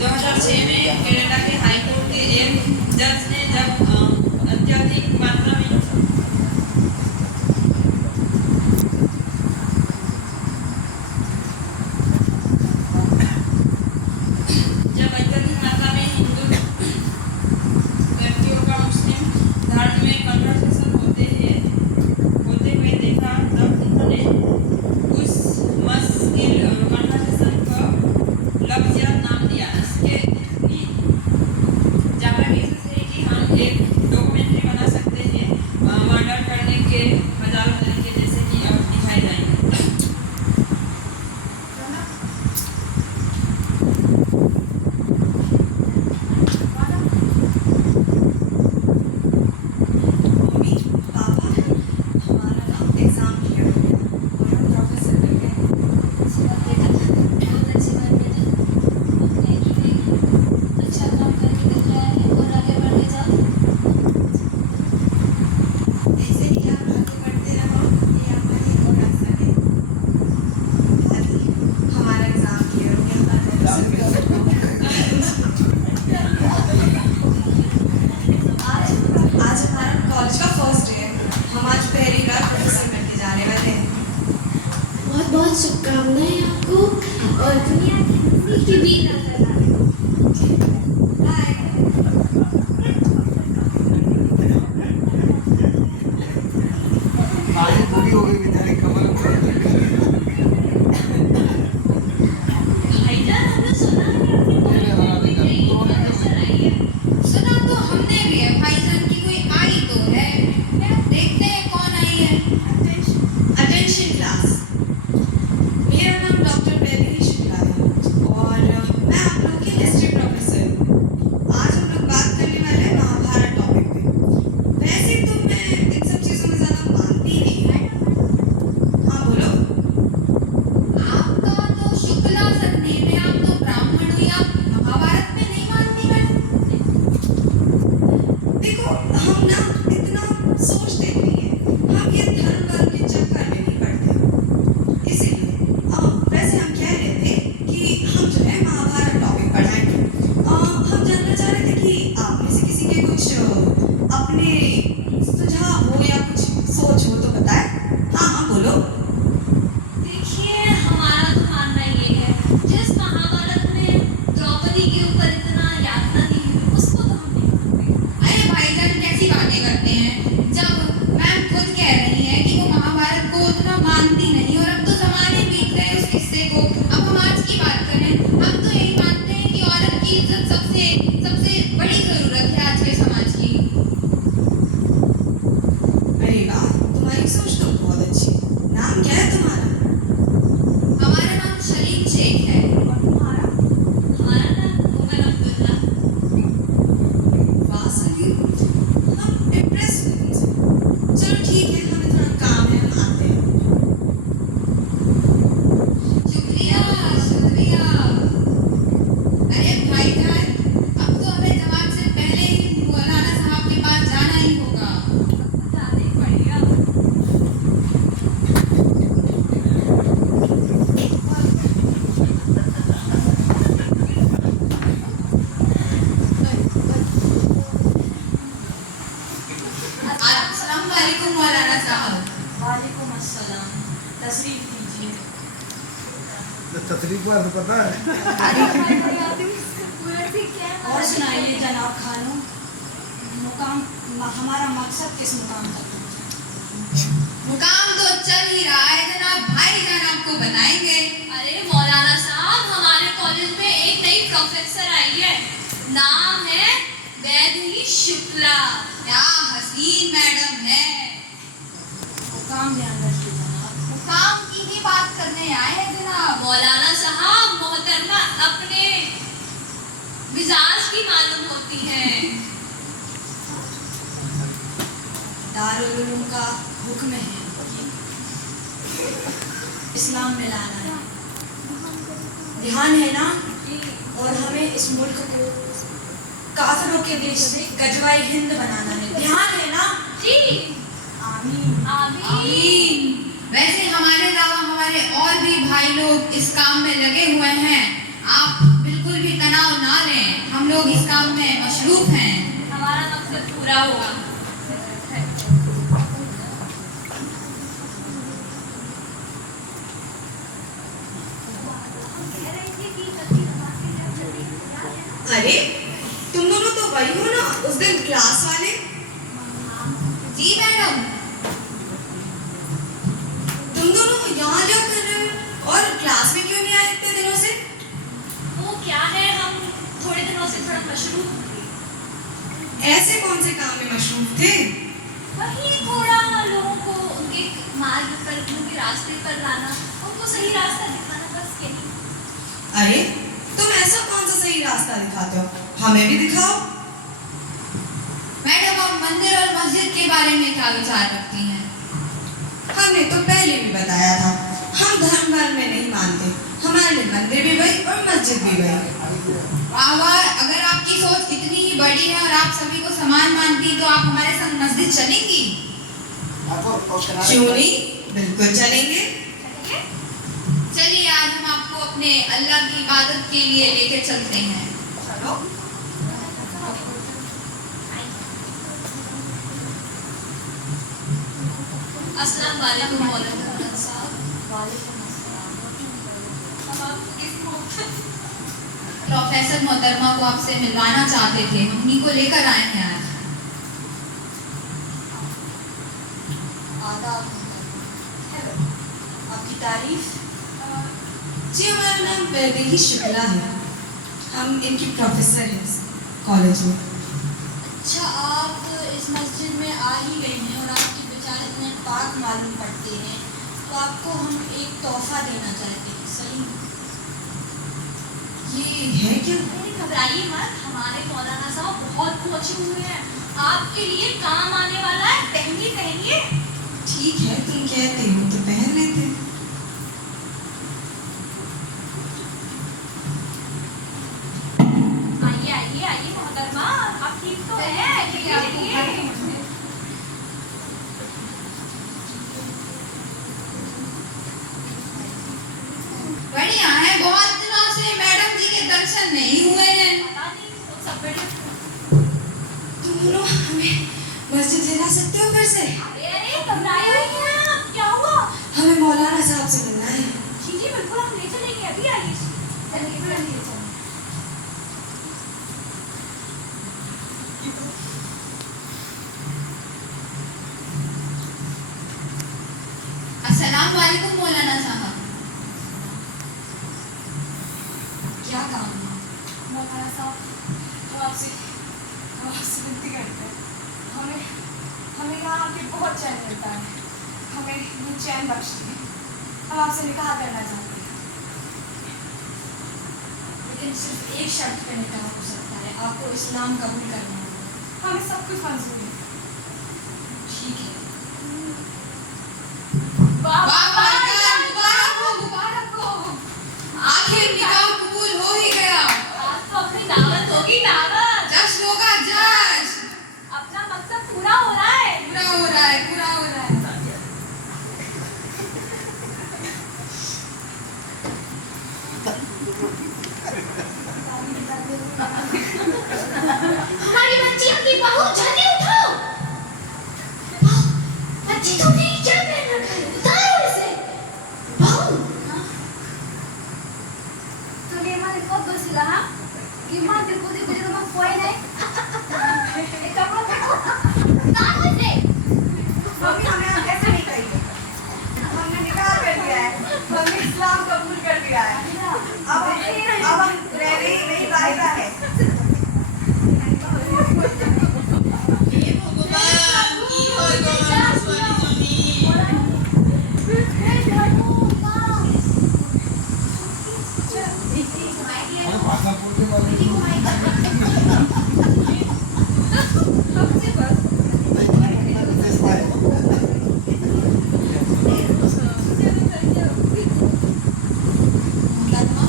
2006 में कनाडा के high court के एक जज ने जब अत्यधिक मात्रा में हिंदू व्यक्तियों का मुस्लिम धर्म में कन्वर्सेशन होते हुए देखा, तब उन्होंने उस मुश्किल कन्वर्सेशन को लफ्ज़ियत नाम दिया। इसके ज़्यादा केसेस है कि हम एक डॉक्यूमेंट्री बना सकते हैं मर्डर करने के मजाल तरीके जैसे कि अब दिखाए जाएंगे। बहुत शुभकामनाएं आपको और दुनिया की भी सुना तो हमने भी है भाईजान की कोई आई तो है, देखते हैं कौन आई है। अटेंशन क्लास, मेरा नाम डॉक्टर वैदेही शुक्ला है और मैं आप लोग की हिस्ट्री प्रोफेसर हूँ। आज हम लोग बात करने वाले हैं महाभारत टॉपिक पे। वैसे तो मैं इन सब चीज़ों में ज़्यादा मानती नहीं है। हाँ बोलो। आपका तो शुक्ला सरनेम है, आप तो ब्राह्मण हो, आप महाभारत में नहीं मानती मैं। देखो हम ना इतना सोचते नहीं है, हम ये धर्म वर्ग के चक्कर में नहीं पड़ते। इसीलिए वैसे हम कह रहे थे कि हम जो है महाभारत टॉपिक पढ़ाएंगे। हम जानना चाह रहे थे कि आप में से किसी के कुछ अपने सुझाव हो या कुछ सोच हो तो बताएं। हाँ बोलो। देखिए, हमारा तो मानना ये है, जिस महाभारत में द्रौपदी के ऊपर इतना यातना दी हुई उसको तो हम नहीं मानते। अरे भाईजान कैसी बातें करते हैं, जब मैम खुद कह रही है कि वो महाभारत को उतना मानती नहीं और अब तो जमाने बीत गए उस किस्से को। अब हम आज की बात करें, हम तो यही मानते हैं कि औरत की इज्जत सबसे बड़ी जरूरत है आज के समाज की। अरे वाह, तुम्हारी सोच तो बहुत अच्छी है। नाम क्या है तुम्हारा? हमारा नाम शरीफ शेख है। और तुम्हारा? हमारा नाम उमर अब्दुल्ला। वाह सलीम, हम इम्प्रेस हुए तुमसे। चलो ठीक है, हमें थोड़ा काम है, हम आते हैं। शुक्रिया। अरे भाईजान, अब तो हमें जमात से पहले ही मौलाना साहब के पास जाना ही होगा। जाना ही पड़ेगा। अस्सलाम वालेकुम मौलाना साहब। वालेकुम अस्सलाम। तशरीफ कीजिए। तकलीफ बार तो पता है। और सुनाइए जनाब खानों, मुकाम हमारा मकसद किस मुकाम तक पहुंचा? मुकाम तो चल ही रहा है जनाब, भाईजान आपको बताएंगे। अरे मौलाना साहब, हमारे कॉलेज में एक नई प्रोफेसर आई है, नाम है वैदेही शुक्ला। क्या हसीन मैडम है। मुकाम ध्यान रखिए जनाब। मुकाम की ही बात करने आए हैं जनाब। मौलाना साहब, मोहतरमा अपने मिजाज की मालूम होती है। दारुल उलूम का हुक्म है इस्लाम में लाना है, ध्यान है ना? और हमें इस मुल्क को काफिरों के देश से गजवाई हिंद बनाना है, ध्यान है ना? जी। आमीन आमीन। वैसे हमारे अलावा हमारे और भी भाई लोग इस काम में लगे हुए हैं, आप बिल्कुल भी तनाव ना लोग इस काम में मशरूफ हैं। हमारा मकसद पूरा होगा। अरे तुम दोनों तो वही हो ना उस दिन क्लास वाले? जी मैडम। तुम दोनों यहाँ क्या कर रहे हो और क्लास में क्यों नहीं आए इतने दिनों से? वो क्या है, हम थोड़े दिनों से थोड़ा मशरूफ थे। ऐसे कौन से काम में मशरूफ थे? वही थोड़ा लोगों को उनके मार्ग पर, उनके रास्ते पर लाना, उनको सही रास्ता दिखाना, बस यही। अरे तुम ऐसा कौन सा सही रास्ता दिखाते हो, हमें भी दिखाओ। मैडम आप मंदिर और मस्जिद के बारे में क्या विचार रखती हैं? हमने तो पहले भी बताया था, हम धर्म वर्म में नहीं मानते, हमारे लिए मंदिर भी वही और मस्जिद भी वही। वाह वाह, अगर आपकी सोच इतनी ही बड़ी है और आप सभी को समान मानती तो आप हमारे संग मस्जिद चलेंगी? क्यों नहीं, बिल्कुल चलेंगे। चलिए आज हम आपको अपने अल्लाह की इबादत के लिए लेके चलते हैं। चलो। अस्सलाम वालेकुम मौलाना साहब। हम आपको किस मौके प्रोफेसर मोहतरमा को आपसे मिलवाना चाहते थे, हम उन्हीं को लेकर आए हैं आज। आदाब। आपकी तारीफ? जी हमारा नाम वैदेही शुक्ला है, हम इनकी प्रोफेसर हैं इस कॉलेज में। अच्छा, आप इस मस्जिद में आ ही गए हैं और आपकी विचार इतने पाक मालूम पड़ते हैं, तो आपको हम एक तोहफा देना चाहते हैं, सही? ये है क्या? नहीं, घबराइए मत, हमारे मौलाना साहब बहुत पहुंचे हुए हैं, आपके लिए काम आने वाला है, पहनिए पहनिए। ठीक है, तुम कहते हो तो पहन लेते हैं। आइए आइए आइए मोहतरमा, आप ठीक तो है? बढ़िया है, बहुत दिनों से मैडम जी के दर्शन नहीं हुए हैं। पता नहीं, तो सब बढ़िया। तुम दोनों हमें मस्जिद ले जा सकते हो फिर से? अरे अरे घबराए नहीं हैं आप, क्या हुआ? हमें मौलाना साहब से मिलना है। जी जी बिल्कुल, हम ले चलेंगे, अभी आइए। चलिए चलिए। अस्सलाम वालेकुम मौलाना साहब। क्या काम है? मौलाना साहब, हम आपसे विनती करते हैं, हमें यहाँ आके बहुत चैन मिलता है, हमें ये चैन बख्शिए, हम आपसे निकाह करना चाहते हैं। लेकिन सिर्फ एक शर्त पे निकाह हो सकता है, आपको इस्लाम कबूल करना होगा। हमें सब कुछ मंजूर है। ठीक है। वाह भाईजान, मुबारक हो। आखिर निकाह कबूल हो ही गया। आज तो अपनी दावत होगी, दावत। जश्न होगा जश्न। अपना मकसद पूरा हो रहा है। पूरा हो रहा है, पूरा हो रहा है। हमारी बच्चियों की बहू, जल्दी उठाओ। बच्ची तुमने क्या पहन रखा है? उतारो इसे। बहू, Suleiman Fadlısıyla iman dikudi kudurma koyne कपड़ा फेंको। उतारो इसे। मम्मी हमें आप ऐसे नहीं कहिए, हमने निकाह कर दिया है, हमने इस्लाम कबूल कर दिया है, अब हम रह रही नहीं जाहिरा है। हे भगवान की होय गो मनस्वनी मोहतरमा,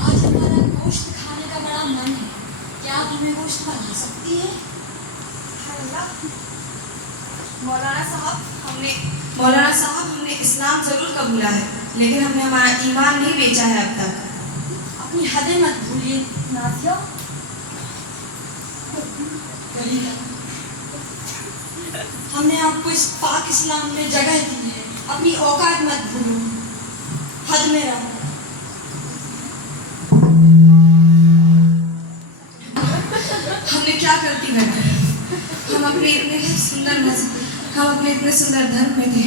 आज हमारा गोश्त खाने का बड़ा मन है, क्या आप हमें गोश्त बना सकती है? मौलाना साहब हमने इस्लाम जरूर कबूला है, लेकिन हमने हमारा ईमान नहीं बेचा है अब तक। अपनी हदें मत भूलिए नाज़िया। वहीदा, हमने आपको इस पाक इस्लाम में जगह दी है, अपनी औकात मत भूलो, हद में रहो। हमने क्या गलती कर दी? हम अपने इतने सुंदर धर्म में थे,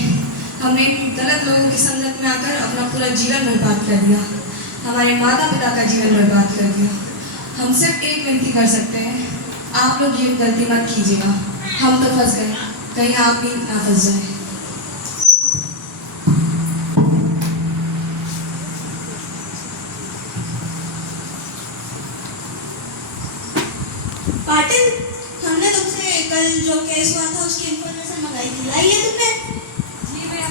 हमने गलत लोगों की संगत में आकर अपना पूरा जीवन बर्बाद कर दिया, हमारे माता पिता का जीवन बर्बाद कर दिया। हम सिर्फ एक विनती कर सकते हैं, आप लोग ये गलती मत कीजिएगा। हम तो फंस गए, कहीं आप भी ना फंस जाए। पाटिल, हमने तुमसे कल जो केस हुआ था उसकी इंफॉर्मेशन मंगाई थी, लाई है तुमने? जी भैया।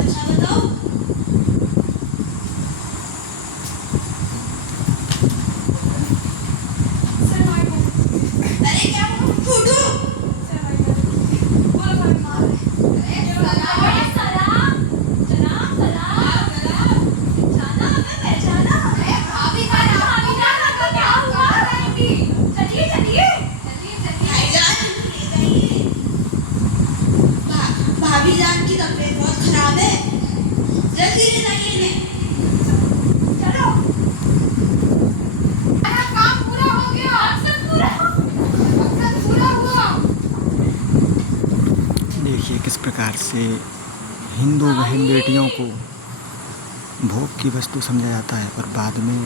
अच्छा बताओ। सर भाई अरे क्या फूटू? बोलो भाई मार। भाभी जान की तबीयत बहुत खराब है, जल्दी ले जाइए इन्हें। देखिए किस प्रकार से हिंदू बहन बेटियों को भोग की वस्तु समझा जाता है और बाद में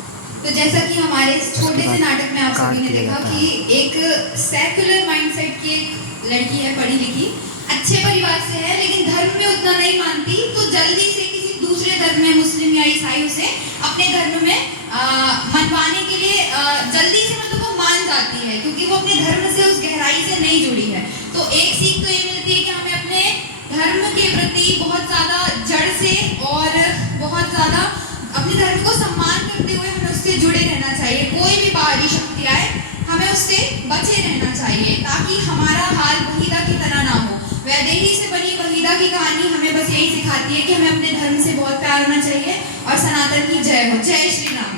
तो जैसा कि हमारे इस छोटे से नाटक में आप काट सभी ने दिया देखा जाता कि एक सेकुलर माइंडसेट की एक लड़की है, पढ़ी लिखी, अच्छे परिवार से है, लेकिन धर्म में उतना नहीं मानती, तो जल्दी से किसी दूसरे धर्म में, मुस्लिम या ईसाई, उसे अपने धर्म में मनवाने के लिए जल्दी से मतलब वो मान जाती है, क्योंकि वो अपने धर्म से उस गहराई से नहीं जुड़ी है। तो एक सीख तो ये मिलती है कि हमें अपने धर्म के प्रति बहुत ज़्यादा जड़ से और बहुत ज़्यादा अपने धर्म को सम्मान करते हुए हमें उससे जुड़े रहना चाहिए। कोई भी बाहरी शक्ति आए, हमें उससे बचे रहना चाहिए, ताकि हमारा हाल वहीदा की तरह ना हो। वैदेही से बनी वहीदा की कहानी हमें बस यही सिखाती है कि हमें अपने धर्म से बहुत प्यार होना चाहिए। और सनातन की जय हो। जय श्री राम।